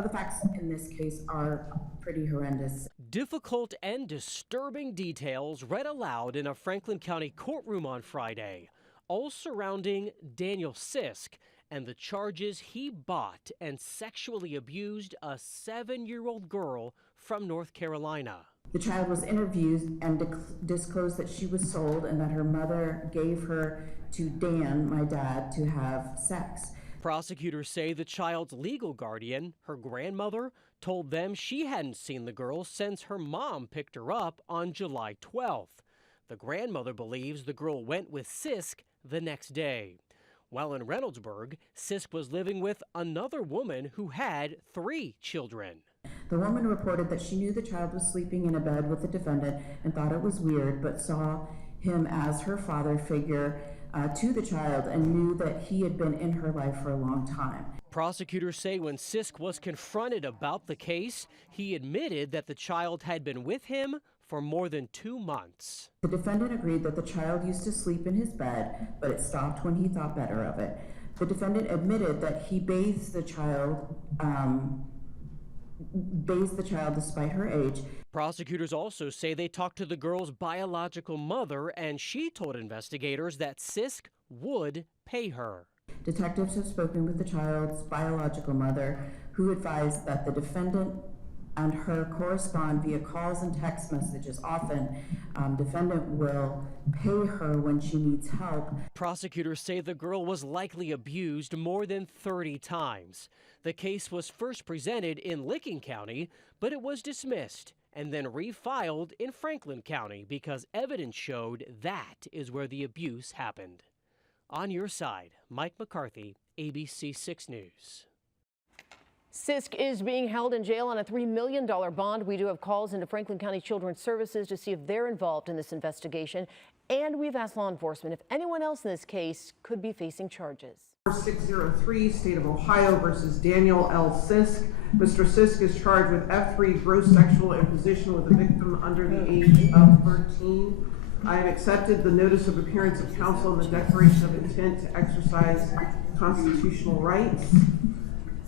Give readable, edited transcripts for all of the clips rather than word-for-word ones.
The facts in this case are pretty horrendous. Difficult and disturbing details read aloud in a Franklin County courtroom on Friday, all surrounding Daniel Sisk and the charges he bought and sexually abused a 7-year-old girl from North Carolina. The child was interviewed and disclosed that she was sold and that her mother gave her to Dan, my dad, to have sex. Prosecutors say the child's legal guardian, her grandmother, told them she hadn't seen the girl since her mom picked her up on July 12th. The grandmother believes the girl went with Sisk the next day. While in Reynoldsburg, Sisk was living with another woman who had 3 children. The woman reported that she knew the child was sleeping in a bed with the defendant and thought it was weird, but saw him as her father figure to the child and knew that he had been in her life for a long time. Prosecutors say when Sisk was confronted about the case, he admitted that the child had been with him for more than 2 months. The defendant agreed that the child used to sleep in his bed, but it stopped when he thought better of it. The defendant admitted that he bathes the child despite her age. Prosecutors also say they talked to the girl's biological mother, and she told investigators that Sisk would pay her. Detectives have spoken with the child's biological mother, who advised that the defendant and her correspond via calls and text messages. Often, defendant will pay her when she needs help. Prosecutors say the girl was likely abused more than 30 times. The case was first presented in Licking County, but it was dismissed and then refiled in Franklin County because evidence showed that is where the abuse happened. On your side, Mike McCarthy, ABC 6 News. Sisk is being held in jail on a $3 million bond. We do have calls into Franklin County Children's Services to see if they're involved in this investigation. And we've asked law enforcement if anyone else in this case could be facing charges. 603, State of Ohio versus Daniel L. Sisk. Mr. Sisk is charged with F3 gross sexual imposition with a victim under the age of 13. I have accepted the notice of appearance of counsel and the declaration of intent to exercise constitutional rights.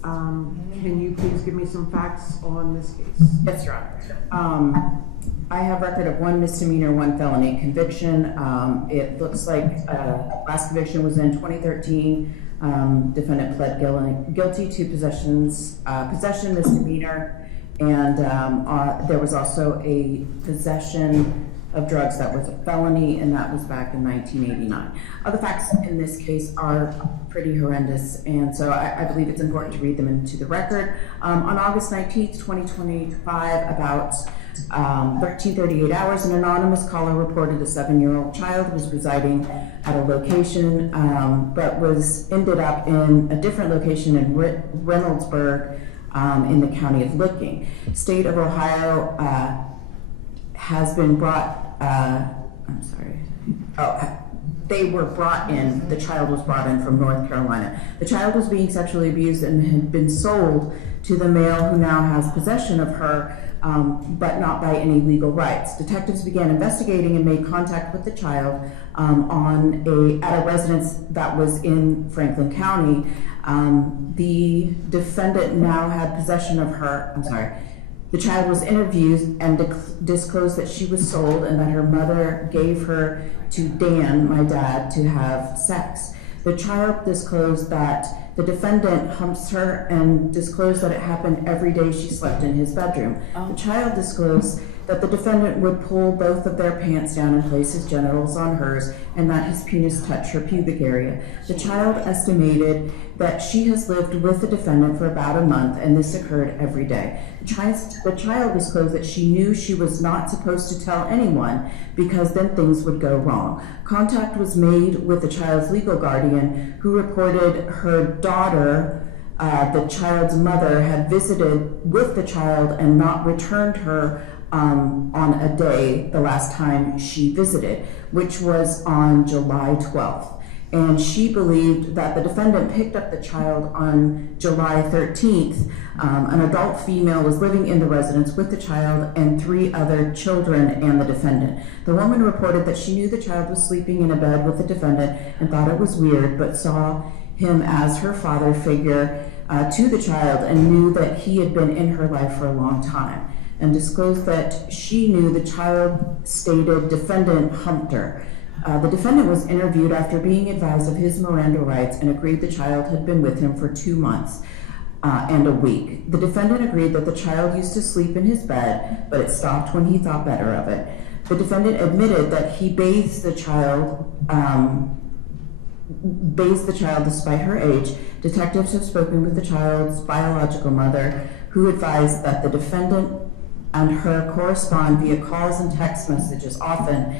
Can you please give me some facts on this case? Yes, Your Honor. I have record of 1 misdemeanor, 1 felony conviction. It looks like last conviction was in 2013. Defendant pled guilty to possession misdemeanor, and there was also a possession of drugs that was a felony, and that was back in 1989. The facts in this case are pretty horrendous, and so I believe it's important to read them into the record. On August 19th, 2025, about 13:38 hours, an anonymous caller reported a 7-year-old child was residing at a location, but ended up in a different location in Reynoldsburg in the county of Licking. State of Ohio has been brought, they were brought in, the child was brought in from North Carolina. The child was being sexually abused and had been sold to the male who now has possession of her, but not by any legal rights. Detectives began investigating and made contact with the child at a residence that was in Franklin County. The defendant now had possession of her, The child was interviewed and disclosed that she was sold and that her mother gave her to Dan, my dad, to have sex. The child disclosed that the defendant humps her and disclosed that it happened every day she slept in his bedroom. The child disclosed that the defendant would pull both of their pants down and place his genitals on hers and that his penis touched her pubic area. The child estimated that she has lived with the defendant for about a month, and this occurred every day. The child disclosed that she knew she was not supposed to tell anyone because then things would go wrong. Contact was made with the child's legal guardian, who reported her daughter, the child's mother, had visited with the child and not returned her on a day the last time she visited, which was on July 12th. And she believed that the defendant picked up the child on July 13th. An adult female was living in the residence with the child and 3 other children and the defendant. The woman reported that she knew the child was sleeping in a bed with the defendant and thought it was weird, but saw him as her father figure to the child and knew that he had been in her life for a long time, and disclosed that she knew the child stated defendant humped her. The defendant was interviewed after being advised of his Miranda rights and agreed the child had been with him for 2 months and a week. The defendant agreed that the child used to sleep in his bed, but it stopped when he thought better of it. The defendant admitted that he bathes the child despite her age. Detectives have spoken with the child's biological mother, who advised that the defendant and her correspond via calls and text messages. Often,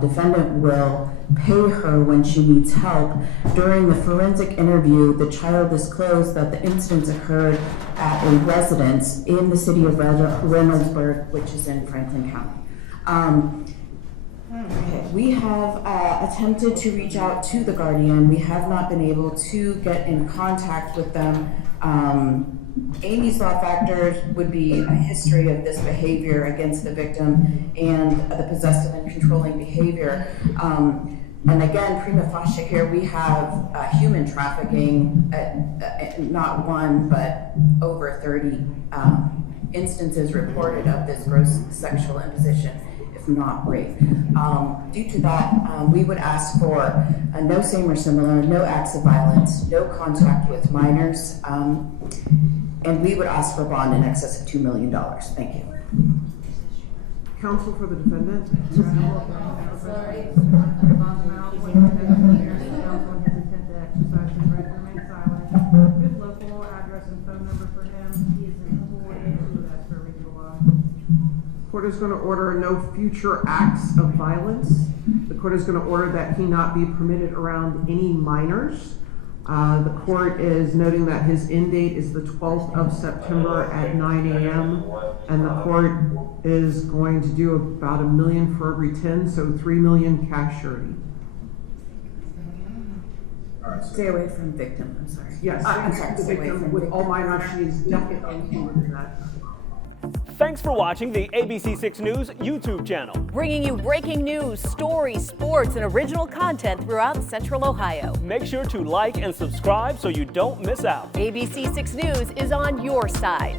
defendant will pay her when she needs help. During the forensic interview, the child disclosed that the incidents occurred at a residence in the city of Reynoldsburg, which is in Franklin County. Okay. We have attempted to reach out to the guardian. We have not been able to get in contact with them. Amy's thought factors would be a history of this behavior against the victim and the possessive and controlling behavior. And again, prima facie here, we have human trafficking, not one, but over 30 instances reported of this gross sexual imposition, if not rape. Due to that, we would ask for no same or similar, no acts of violence, no contact with minors, and we would ask for bond in excess of $2 million. Thank you. Counsel for the defendant. Good local address and phone number for him. He is employed as per regional law. Court is going to order no future acts of violence. The court is going to order that he not be permitted around any minors. The court is noting that his end date is the 12th of September at 9 a.m. and the court is going to do about $1 million for every 10, so $3 million cash surety. Stay away from victim, I'm sorry. Yes, I'm sorry, the stay away victim from with victim. all minors, she is definitely included in that. Thanks for watching the ABC6 News YouTube channel. Bringing you breaking news, stories, sports, and original content throughout Central Ohio. Make sure to like and subscribe so you don't miss out. ABC6 News is on your side.